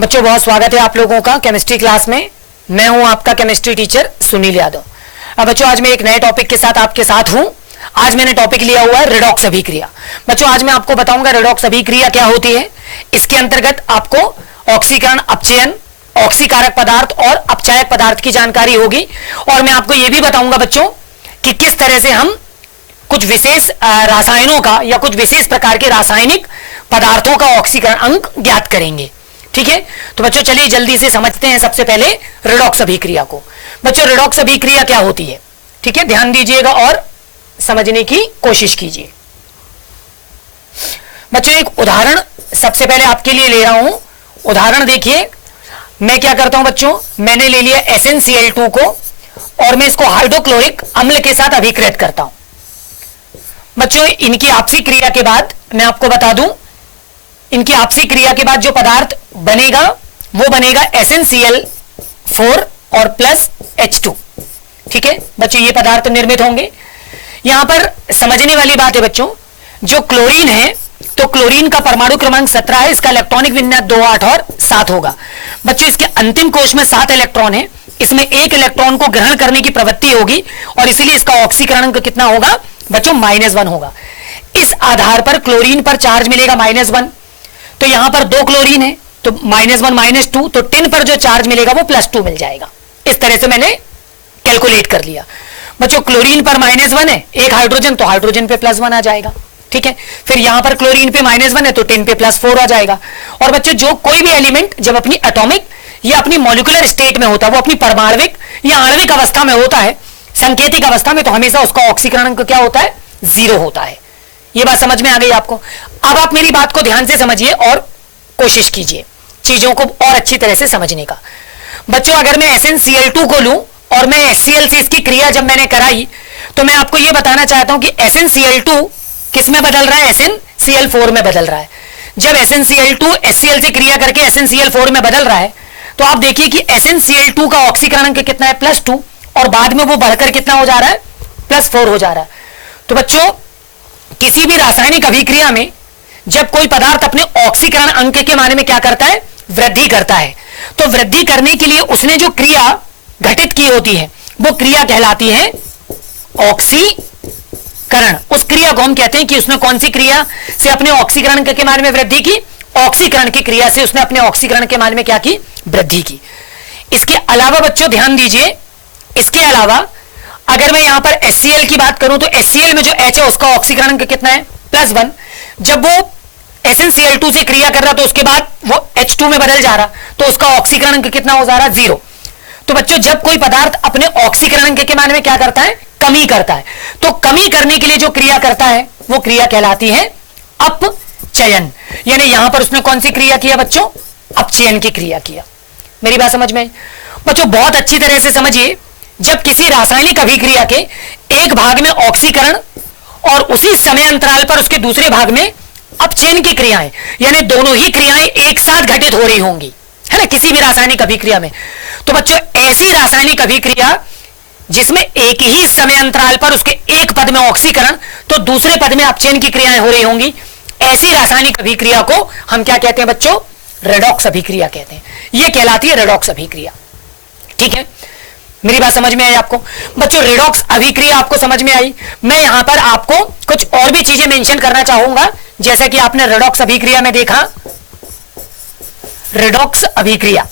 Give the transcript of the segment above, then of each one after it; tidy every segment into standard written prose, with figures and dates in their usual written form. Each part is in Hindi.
बच्चों बहुत स्वागत है आप लोगों का केमिस्ट्री क्लास में। मैं हूं आपका केमिस्ट्री टीचर सुनील यादव। अब बच्चों आज मैं एक नए टॉपिक के साथ आपके साथ हूं। आज मैंने टॉपिक लिया हुआ है रेडॉक्स अभिक्रिया। बच्चों आज मैं आपको बताऊंगा रेडॉक्स अभिक्रिया क्या होती है। इसके अंतर्गत आपको ऑक्सीकरण, अपचयन, ऑक्सीकारक पदार्थ और अपचायक पदार्थ की जानकारी होगी। और मैं आपको यह भी बताऊंगा बच्चों कि किस तरह से हम कुछ विशेष रासायनों का या कुछ विशेष प्रकार के रासायनिक पदार्थों का ऑक्सीकरण अंक ज्ञात करेंगे। ठीक है, तो बच्चों चलिए जल्दी से समझते हैं सबसे पहले रेडॉक्स अभिक्रिया को। बच्चों रेडॉक्स अभिक्रिया क्या होती है, ठीक है, ध्यान दीजिएगा और समझने की कोशिश कीजिए। बच्चों एक उदाहरण सबसे पहले आपके लिए ले रहा हूं। उदाहरण देखिए, मैं क्या करता हूं बच्चों, मैंने ले लिया SnCl2 को और मैं इसको हाइड्रोक्लोरिक अम्ल के साथ अभिक्रियत करता हूं। बच्चों इनकी आपसी क्रिया के बाद मैं आपको बता दूं, इनकी आपसी क्रिया के बाद जो पदार्थ बनेगा वो बनेगा SnCl4 और प्लस H2। ठीक है बच्चों, ये पदार्थ निर्मित होंगे। यहां पर समझने वाली बात है बच्चों, जो क्लोरीन है तो क्लोरीन का परमाणु क्रमांक 17 है, इसका इलेक्ट्रॉनिक विन्यास 2, 8 और 7 होगा। बच्चों इसके अंतिम कोश में 7 इलेक्ट्रॉन है, इसमें एक इलेक्ट्रॉन को ग्रहण करने की प्रवृत्ति होगी और इसीलिए इसका ऑक्सीकरण अंक कितना होगा बच्चों, -1 होगा। इस आधार पर क्लोरीन पर चार्ज मिलेगा -1, तो यहां पर 2 क्लोरीन है तो -1 -2, तो टिन पर जो चार्ज मिलेगा वो +2 मिल जाएगा। इस तरह से मैंने कैलकुलेट कर लिया। बच्चों क्लोरीन पर -1 है, एक हाइड्रोजन, तो हाइड्रोजन पे +1 आ जाएगा। ठीक है, फिर यहां पर क्लोरीन पे -1 है तो टिन पे +4 आ जाएगा। और बच्चों जो कोई भी एलिमेंट जब अपनी एटॉमिक या अपनी मॉलिक्यूलर स्टेट में होता है, वो अपनी परमाणविक या आणविक अवस्था में होता है, संकेतिक अवस्था में, तो हमेशा उसका ऑक्सीकरण अंक क्या होता है, 0 होता है। ये बात समझ में आ गई आपको। अब आप मेरी बात को ध्यान से समझिए और कोशिश कीजिए चीजों को और अच्छी तरह से समझने का। बच्चों अगर मैं SnCl2 को लूं और मैं HCl से इसकी क्रिया जब मैंने कराई, तो मैं आपको यह बताना चाहता हूं कि SnCl2 किस में बदल रहा है, SnCl4 में बदल रहा है। जब SnCl2 HCl से क्रिया करके SnCl4 में बदल रहा है, तो आप देखिए कि SnCl2 का ऑक्सीकरण अंक कितना है, +2, और बाद में वो बढ़कर कितना हो जा रहा है, +4 हो जा रहा है। तो बच्चों किसी भी रासायनिक अभिक्रिया में जब कोई पदार्थ अपने ऑक्सीकरण अंक के माने में क्या करता है, वृद्धि करता है, तो वृद्धि करने के लिए उसने जो क्रिया घटित की होती है वो क्रिया कहलाती है ऑक्सीकरण। उस क्रिया को हम कहते हैं कि उसने कौन सी क्रिया से अपने ऑक्सीकरण अंक के मान में वृद्धि की, ऑक्सीकरण की क्रिया से उसने अपने ऑक्सीकरण के मान में क्या की, वृद्धि की। इसके अलावा बच्चों ध्यान दीजिए, इसके अलावा अगर मैं यहां पर HCl की बात करूं तो HCl में जो H है उसका ऑक्सीकरण अंक कितना है, +1। जब वो SnCl2 से क्रिया कर रहा तो उसके बाद वो H2 में बदल जा रहा, तो उसका ऑक्सीकरण अंक कितना हो जा रहा, 0। तो बच्चों जब कोई पदार्थ अपने ऑक्सीकरण अंक के मान में क्या करता है, कमी करता है, तो कमी करने के लिए जो क्रिया करता है वो क्रिया कहलाती है अपचयन। यानी यहां पर उसने कौन सी क्रिया किया बच्चों, अपचयन की क्रिया किया। मेरी बात समझ में आई बच्चों, बहुत अच्छी तरह से समझिए। जब किसी रासायनिक अभिक्रिया के एक भाग में ऑक्सीकरण और उसी समय अंतराल पर उसके दूसरे भाग में अपचयन की क्रियाएं, यानी दोनों ही क्रियाएं एक साथ घटित हो रही होंगी, है ना, किसी भी रासायनिक अभिक्रिया में, तो बच्चों ऐसी रासायनिक अभिक्रिया जिसमें एक ही समय अंतराल पर उसके एक पद में ऑक्सीकरण तो दूसरे पद में अपचयन की क्रियाएं हो रही होंगी, ऐसी रासायनिक अभिक्रिया को हम क्या कहते हैं बच्चों, रेडॉक्स अभिक्रिया कहते हैं। यह कहलाती है रेडॉक्स अभिक्रिया। ठीक है, मेरी बात समझ में आई आपको बच्चों, रेडॉक्स अभिक्रिया आपको समझ में आई। मैं यहां पर आपको कुछ और भी चीजें मेंशन करना चाहूंगा, जैसा कि आपने रेडॉक्स अभिक्रिया में देखा। रेडॉक्स अभिक्रिया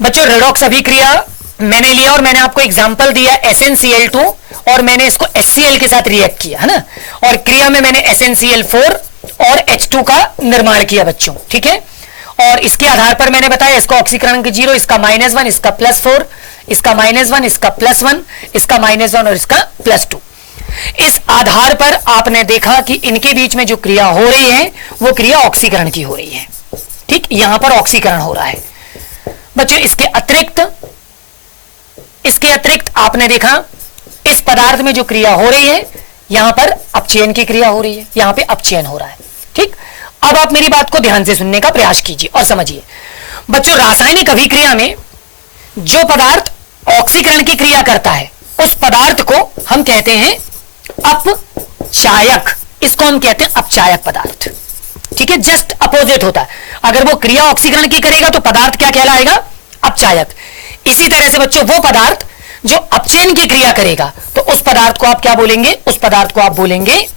बच्चों, रेडॉक्स अभिक्रिया मैंने लिया और मैंने आपको एग्जांपल दिया SnCl2 और मैंने इसको HCl के साथ रिएक्ट किया, है ना, और क्रिया में मैंने SnCl4 और H2 का निर्माण किया बच्चों। ठीक है, और इसके आधार पर मैंने बताया इसका ऑक्सीकरण अंक 0, इसका -1, इसका +4, इसका -1, इसका +1, इसका -1 और इसका +2। इस आधार पर आपने देखा कि इनके बीच में जो क्रिया हो रही है वो क्रिया ऑक्सीकरण की हो रही है। ठीक, यहां पर ऑक्सीकरण हो रहा है बच्चों। इसके अतिरिक्त आपने देखा इस पदार्थ में जो क्रिया हो रही है यहां पर अपचयन की क्रिया हो रही है, यहां पे अपचयन हो रहा है। ठीक, अब आप मेरी बात को ध्यान से सुनने का प्रयास कीजिए और समझिए बच्चों, रासायनिक अभिक्रिया में जो पदार्थ ऑक्सीकरण की क्रिया करता है उस पदार्थ को हम कहते हैं अपचायक। इसको हम कहते हैं अपचायक पदार्थ। ठीक है, जस्ट अपोजिट होता है। अगर वो क्रिया ऑक्सीकरण की करेगा तो पदार्थ क्या कहलाएगा? अपचायक। इसी तरह से बच्चों वो पदार्थ जो अपचयन की क्रिया करेगा तो उस पदार्थ को आप क्या बोलेंगे? उस पदार्थ को आप बोलेंगे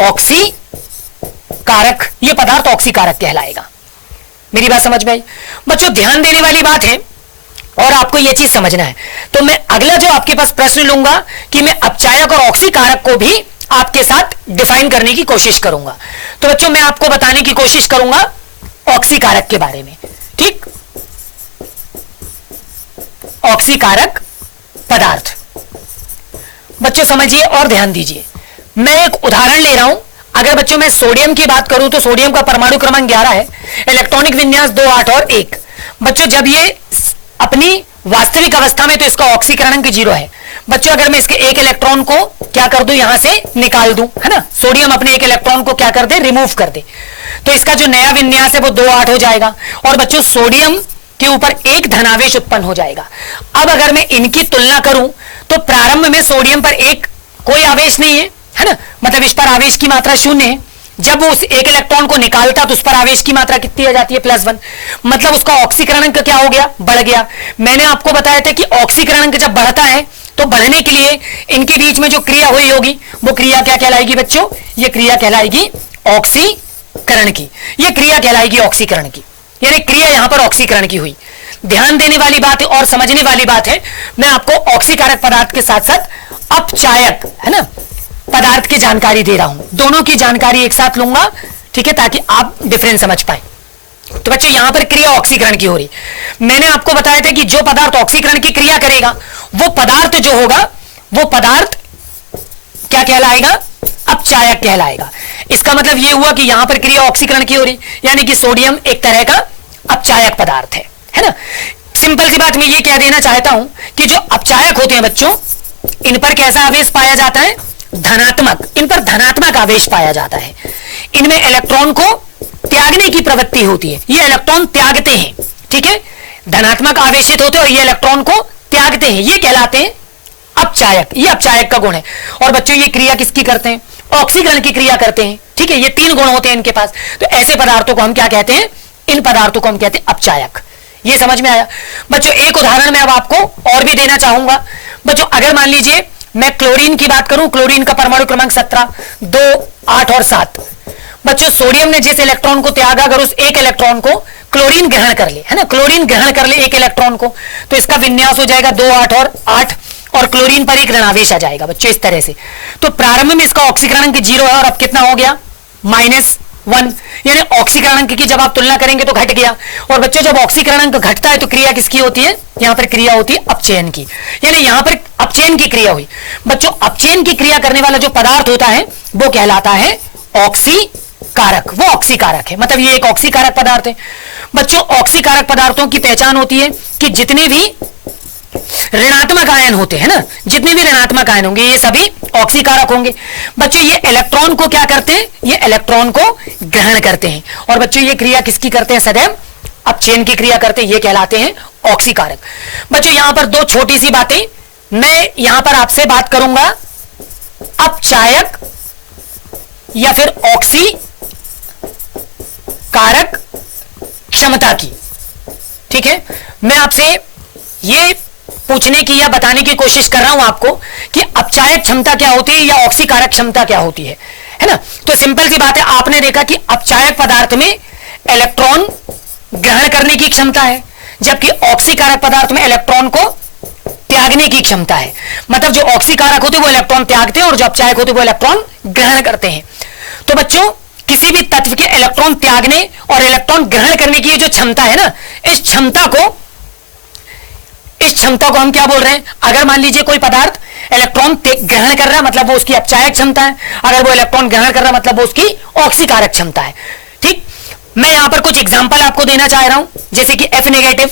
ऑक्सीकारक। ये पदार्थ ऑक्सीकारक कहलाएगा। मेरी बात समझ में आई? बच्चों ध्यान देने वाली बात है और आपको यह चीज समझना है। तो मैं अगला जो आपके पास प्रश्न लूंगा कि मैं अपचायक और ऑक्सीकारक को भी आपके साथ डिफाइन करने की कोशिश करूंगा। तो बच्चों मैं आपको बताने की कोशिश करूंगा ऑक्सीकारक के बारे में। ठीक, ऑक्सीकारक पदार्थ बच्चों समझिए और ध्यान दीजिए। मैं एक उदाहरण ले रहा हूं। अगर बच्चों मैं सोडियम की बात करूं तो सोडियम का परमाणु क्रमांक 11 है, इलेक्ट्रॉनिक विन्यास 2, 8 और 1। बच्चों जब ये अपनी वास्तविक अवस्था में तो इसका ऑक्सीकरण 0 है। बच्चों अगर मैं इसके एक इलेक्ट्रॉन को क्या कर दूं, यहां से निकाल दूं, है ना, सोडियम अपने एक इलेक्ट्रॉन को क्या कर दे, रिमूव कर दे, तो इसका जो नया विन्यास है वो 2, 8 हो जाएगा और बच्चों सोडियम के ऊपर एक धनावेश उत्पन्न हो जाएगा। अब अगर मैं इनकी तुलना करूं तो प्रारंभ में सोडियम पर एक कोई आवेश नहीं है ना, मतलब इस पर आवेश की मात्रा 0 है। जब वो उस एक इलेक्ट्रॉन को निकालता तो उस पर आवेश की मात्रा कितनी आ जाती है? +1। मतलब उसका ऑक्सीकरण क्या हो गया? बढ़ गया। मैंने आपको बताया था कि ऑक्सीकरण जब बढ़ता है तो बढ़ने के लिए इनके बीच में जो क्रिया हुई होगी वो क्रिया क्या कहलाएगी बच्चों? ये क्रिया कहलाएगी ऑक्सीकरण की। ये क्रिया कहलाएगी ऑक्सीकरण की, यानी क्रिया यहां पर ऑक्सीकरण की हुई। ध्यान देने वाली बात है और समझने वाली बात है। मैं आपको ऑक्सीकारक पदार्थ के साथ साथ अपचायक, है ना, पदार्थ की जानकारी दे रहा हूं। दोनों की जानकारी एक साथ लूंगा, ठीक है, ताकि आप डिफरेंस समझ पाए। तो बच्चों यहां पर क्रिया ऑक्सीकरण की हो रही। मैंने आपको बताया था कि जो पदार्थ ऑक्सीकरण की क्रिया करेगा वो पदार्थ जो होगा वो पदार्थ क्या कहलाएगा? अपचायक कहलाएगा। इसका मतलब यह हुआ कि यहां पर क्रिया ऑक्सीकरण की हो रही, यानी कि सोडियम एक तरह का अपचायक पदार्थ है ना। सिंपल सी बात मैं ये कह देना चाहता हूं कि जो अपचायक होते हैं बच्चों, इन पर कैसा आवेश पाया जाता है? धनात्मक। इन पर धनात्मक आवेश पाया जाता है। इनमें इलेक्ट्रॉन को त्यागने की प्रवृत्ति होती है। ये इलेक्ट्रॉन त्यागते हैं, ठीक है, धनात्मक आवेशित होते हैं और ये इलेक्ट्रॉन को त्यागते हैं। ये कहलाते हैं अपचायक। ये अपचायक का गुण है। और बच्चों ये क्रिया किसकी करते हैं? ऑक्सीकरण की क्रिया करते हैं, ठीक है। ये 3 गुण होते हैं इनके पास। तो ऐसे पदार्थों को हम क्या कहते हैं? इन पदार्थों को हम कहते हैं अपचायक। ये समझ में आया बच्चों? एक उदाहरण मैं अब आपको और भी देना चाहूंगा बच्चों। अगर मान लीजिए मैं क्लोरीन की बात करूं, क्लोरीन का परमाणु क्रमांक 17, 2, 8 और 7। बच्चों सोडियम ने जिस इलेक्ट्रॉन को त्यागा, अगर उस एक इलेक्ट्रॉन को क्लोरीन ग्रहण कर ले, है ना, क्लोरीन ग्रहण कर ले एक इलेक्ट्रॉन को, तो इसका विन्यास हो जाएगा 2, 8 और 8 और क्लोरीन पर एक ऋणावेश आ जाएगा बच्चों इस तरह से। तो प्रारंभ में इसका ऑक्सीकरण 0 है और अब कितना हो गया? -1, यानी ऑक्सीकरण की जब आप तुलना करेंगे तो घट गया। और बच्चों जब ऑक्सीकरण घटता है तो क्रिया किसकी होती है? यहां पर क्रिया होती है अपचयन की, यानी यहां पर अपचयन की क्रिया हुई। बच्चों अपचयन की क्रिया करने वाला जो पदार्थ होता है वो कहलाता है ऑक्सीकारक। वो ऑक्सीकारक है, मतलब ये एक ऑक्सीकारक पदार्थ है। बच्चों ऑक्सीकारक पदार्थों की पहचान होती है कि जितने भी ऋणात्मक आयन होते हैं ना, जितने भी ऋणात्मक आयन होंगे ये सभी ऑक्सीकारक होंगे। बच्चों ये इलेक्ट्रॉन को क्या करते हैं? ये इलेक्ट्रॉन को ग्रहण करते हैं। और बच्चों ये क्रिया किसकी करते हैं? सदैव अपचयन की क्रिया करते हैं। ये कहलाते हैं ऑक्सीकारक। बच्चों यहां पर 2 छोटी सी बातें मैं यहां पर आपसे बात करूंगा अपचायक या फिर ऑक्सीकारक क्षमता की, ठीक है। मैं आपसे ये पूछने की या बताने की कोशिश कर रहा हूं आपको कि अपचायक क्षमता क्या होती है या ऑक्सीकारक क्षमता क्या होती है ना। तो सिंपल सी बात है, आपने देखा कि अपचायक पदार्थ में इलेक्ट्रॉन ग्रहण करने की क्षमता है, जबकि ऑक्सीकारक पदार्थ में इलेक्ट्रॉन को त्यागने की क्षमता है। मतलब जो ऑक्सीकारक होते हैं वो इलेक्ट्रॉन त्यागते हैं और जो अपचायक होते हैं वो इलेक्ट्रॉन ग्रहण करते हैं। तो बच्चों किसी भी तत्व के इलेक्ट्रॉन त्यागने और इलेक्ट्रॉन ग्रहण करने की जो क्षमता है ना, इस क्षमता को हम क्या बोल रहे हैं? अगर मान लीजिए कोई पदार्थ इलेक्ट्रॉन ग्रहण कर रहा है मतलब वो उसकी अपचायक क्षमता है, अगर वो इलेक्ट्रॉन ग्रहण कर रहा है मतलब वो उसकी ऑक्सीकारक क्षमता है, ठीक। मैं यहां पर कुछ एग्जांपल आपको देना चाह रहा हूं, जैसे कि F negative,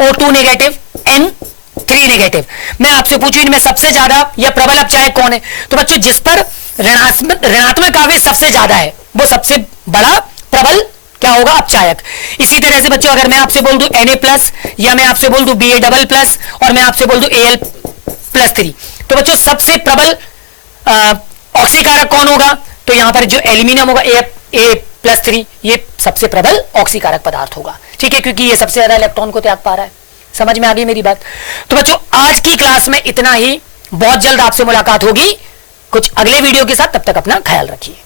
O2 negative, N3 negative. मैं आपसे पूछूं इनमें सबसे ज्यादा या प्रबल अपचायक कौन है? तो बच्चों जिस पर ऋणात्मक आवेश सबसे ज्यादा है वो सबसे बड़ा प्रबल क्या होगा? अपचायक। इसी तरह से बच्चों अगर मैं आपसे बोल दूं Na+ या मैं आपसे बोल दूं Ba++ और मैं आपसे बोल दूं Al+3, तो बच्चों सबसे प्रबल ऑक्सीकारक कौन होगा? तो यहां पर जो एल्यूमिनियम होगा +3, ये सबसे प्रबल ऑक्सीकारक पदार्थ होगा। ठीक है, क्योंकि ये सबसे ज्यादा इलेक्ट्रॉन को त्याग पा रहा है। समझ में आ गई मेरी बात? तो बच्चों आज की क्लास में इतना ही। बहुत जल्द आपसे मुलाकात होगी कुछ अगले वीडियो के साथ। तब तक अपना ख्याल रखिए।